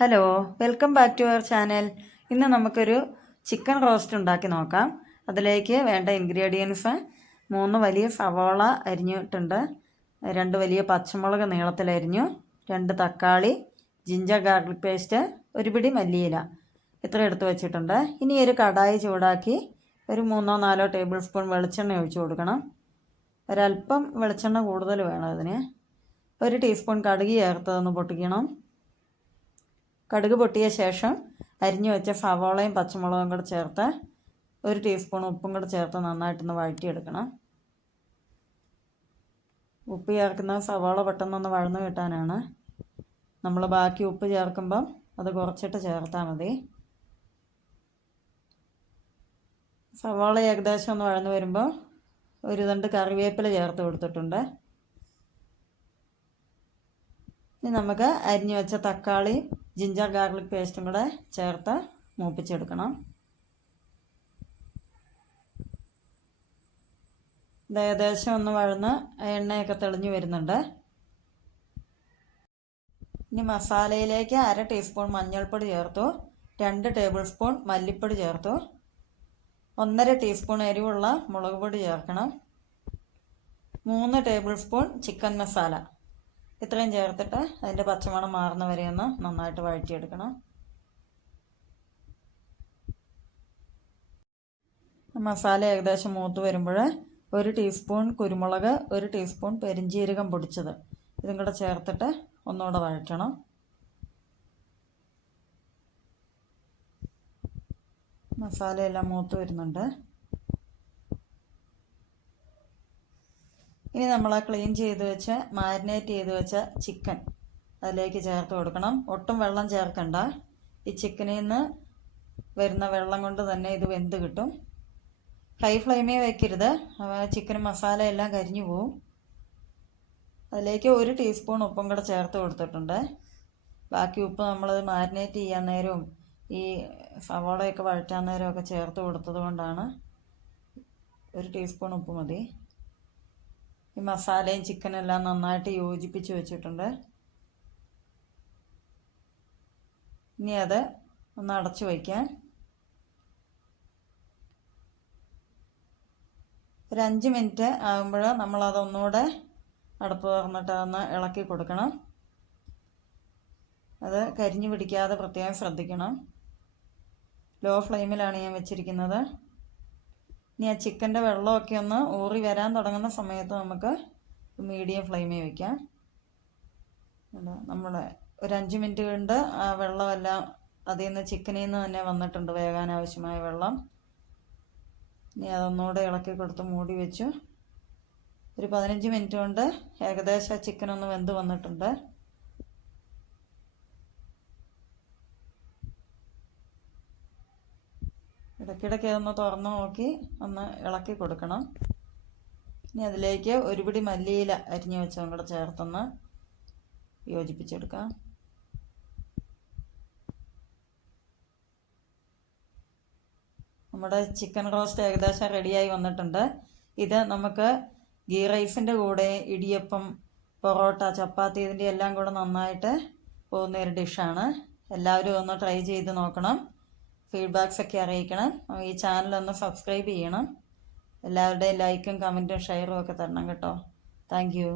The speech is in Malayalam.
Hello, welcome back to our channel. ഇന്ന് നമുക്കൊരു ചിക്കൻ റോസ്റ്റ് ഉണ്ടാക്കി നോക്കാം. അതിലേക്ക് വേണ്ട ഇൻഗ്രീഡിയൻസ്: 3 വലിയ സവാള അരിഞ്ഞിട്ടുണ്ട്, 2 വലിയ പച്ചമുളക് നീളത്തിലരിഞ്ഞു, 2 തക്കാളി, ജിഞ്ചർ ഗാർലിക് പേസ്റ്റ്, ഒരു പിടി മല്ലിയില, ഇത്ര എടുത്ത് വെച്ചിട്ടുണ്ട്. ഇനി ഒരു കടായി ചൂടാക്കി ഒരു 3-4 ടേബിൾ സ്പൂൺ വെളിച്ചെണ്ണ ഒഴിച്ചു കൊടുക്കണം. ഒരല്പം വെളിച്ചെണ്ണ കൂടുതൽ വേണം അതിന്. 1 ടീസ്പൂൺ കടുക് ചേർത്തതൊന്ന് പൊട്ടിക്കണം. കടുക് പൊട്ടിയ ശേഷം അരിഞ്ഞു വെച്ച സവാളയും പച്ചമുളകും കൂടെ ചേർത്ത് 1 ടീസ്പൂൺ ഉപ്പും കൂടെ ചേർത്ത് നന്നായിട്ടൊന്ന് വഴറ്റിയെടുക്കണം. ഉപ്പ് ചേർക്കുന്നത് സവാള പെട്ടെന്നൊന്ന് വഴന്നു കിട്ടാനാണ്. നമ്മൾ ബാക്കി ഉപ്പ് ചേർക്കുമ്പം അത് കുറച്ചിട്ട് ചേർത്താൽ മതി. സവാള ഏകദേശം ഒന്ന് വഴന്നു വരുമ്പോൾ 1 തണ്ട് കറിവേപ്പില ചേർത്ത് കൊടുത്തിട്ടുണ്ട്. ഇനി നമുക്ക് അരിഞ്ഞു വെച്ച തക്കാളി, ജിഞ്ചർ ഗാർലിക് പേസ്റ്റും കൂടെ ചേർത്ത് മൂപ്പിച്ചെടുക്കണം. ഇത് ഏകദേശം ഒന്ന് വഴന്ന് എണ്ണയൊക്കെ തെളിഞ്ഞു വരുന്നുണ്ട്. ഇനി മസാലയിലേക്ക് 1/2 ടീസ്പൂൺ മഞ്ഞൾപ്പൊടി ചേർത്തു, 2 ടേബിൾ സ്പൂൺ മല്ലിപ്പൊടി ചേർത്തു, 1/2 ടീസ്പൂൺ എരിവുള്ള മുളക് പൊടി ചേർക്കണം, 3 ടേബിൾ സ്പൂൺ ചിക്കൻ മസാല, ഇത്രയും ചേർത്തിട്ട് അതിൻ്റെ പച്ചമണം മാറുന്ന വരെ ഒന്ന് നന്നായിട്ട് വഴറ്റിയെടുക്കണം. മസാല ഏകദേശം മൂത്ത് വരുമ്പോൾ 1 ടീസ്പൂൺ കുരുമുളക്, 1 ടീസ്പൂൺ പെരിഞ്ജീരകം പൊടിച്ചത്, ഇതും കൂടെ ചേർത്തിട്ട് ഒന്നുകൂടെ വഴറ്റണം. മസാലയെല്ലാം മൂത്ത് വരുന്നുണ്ട്. ഇനി നമ്മൾ ക്ലീൻ ചെയ്ത് വെച്ച് മാരിനേറ്റ് ചെയ്ത് വെച്ച ചിക്കൻ അതിലേക്ക് ചേർത്ത് കൊടുക്കണം. ഒട്ടും വെള്ളം ചേർക്കണ്ട. ഈ ചിക്കനിൽ നിന്ന് വരുന്ന വെള്ളം കൊണ്ട് തന്നെ ഇത് വെന്ത് കിട്ടും. ഹൈ ഫ്ലെയിമിൽ വയ്ക്കരുത്, ചിക്കൻ മസാല എല്ലാം കരിഞ്ഞു പോവും. അതിലേക്ക് 1 ടീസ്പൂൺ ഉപ്പും കൂടെ ചേർത്ത് കൊടുത്തിട്ടുണ്ട്. ബാക്കി ഉപ്പ് നമ്മൾ മാരിനേറ്റ് ചെയ്യാൻ നേരവും ഈ സവാളയൊക്കെ വഴറ്റാൻ നേരമൊക്കെ ചേർത്ത് കൊടുത്തത് കൊണ്ടാണ് 1 ടീസ്പൂൺ ഉപ്പ് മതി. ഈ മസാലയും ചിക്കനും എല്ലാം നന്നായിട്ട് യോജിപ്പിച്ച് വെച്ചിട്ടുണ്ട്. ഇനി അത് ഒന്ന് അടച്ചു വയ്ക്കാൻ. ഒരു 5 മിനിറ്റ് ആകുമ്പോൾ നമ്മളതൊന്നുകൂടെ അടുപ്പ് തുറന്നിട്ട് ഒന്ന് ഇളക്കി കൊടുക്കണം. അത് കരിഞ്ഞു പിടിക്കാതെ പ്രത്യേകം ശ്രദ്ധിക്കണം. ലോ ഫ്ലെയിമിലാണ് ഞാൻ വെച്ചിരിക്കുന്നത്. ഇനി ആ ചിക്കൻ്റെ വെള്ളമൊക്കെ ഒന്ന് ഊറി വരാൻ തുടങ്ങുന്ന സമയത്ത് നമുക്ക് മീഡിയം ഫ്ലെയിമിൽ വയ്ക്കാം. നമ്മൾ ഒരു 5 മിനിറ്റ് കൊണ്ട് ആ വെള്ളമെല്ലാം അതിൽ നിന്ന് ചിക്കനിൽ നിന്ന് തന്നെ വന്നിട്ടുണ്ട്, വേകാൻ ആവശ്യമായ വെള്ളം. ഇനി അതൊന്നുകൂടെ ഇളക്കി കൊടുത്ത് മൂടി വെച്ചു. ഒരു 15 മിനിറ്റ് കൊണ്ട് ഏകദേശം ചിക്കനൊന്ന് വെന്ത് വന്നിട്ടുണ്ട്. ഇടയ്ക്കിടയ്ക്ക് ഒന്ന് തുറന്ന് നോക്കി ഒന്ന് ഇളക്കി കൊടുക്കണം. ഇനി അതിലേക്ക് 1 പിടി മല്ലിയില അരിഞ്ഞു വെച്ചതും കൂടെ ചേർത്തൊന്ന് യോജിപ്പിച്ചെടുക്കാം. നമ്മുടെ ചിക്കൻ റോസ്റ്റ് ഏകദേശം റെഡിയായി വന്നിട്ടുണ്ട്. ഇത് നമുക്ക് ഗീ റൈസിൻ്റെ കൂടെ, ഇടിയപ്പം, പൊറോട്ട, ചപ്പാത്തി, ഇതിൻ്റെ എല്ലാം കൂടെ നന്നായിട്ട് പോകുന്ന ഒരു ഡിഷാണ്. എല്ലാവരും ഒന്ന് ട്രൈ ചെയ്ത് നോക്കണം. ഫീഡ്ബാക്സ് ഒക്കെ അറിയിക്കണം. ഈ ചാനലൊന്ന് സബ്സ്ക്രൈബ് ചെയ്യണം. എല്ലാവരുടെയും ലൈക്കും കമൻറ്റും ഷെയറും ഒക്കെ തരണം കേട്ടോ. Thank you.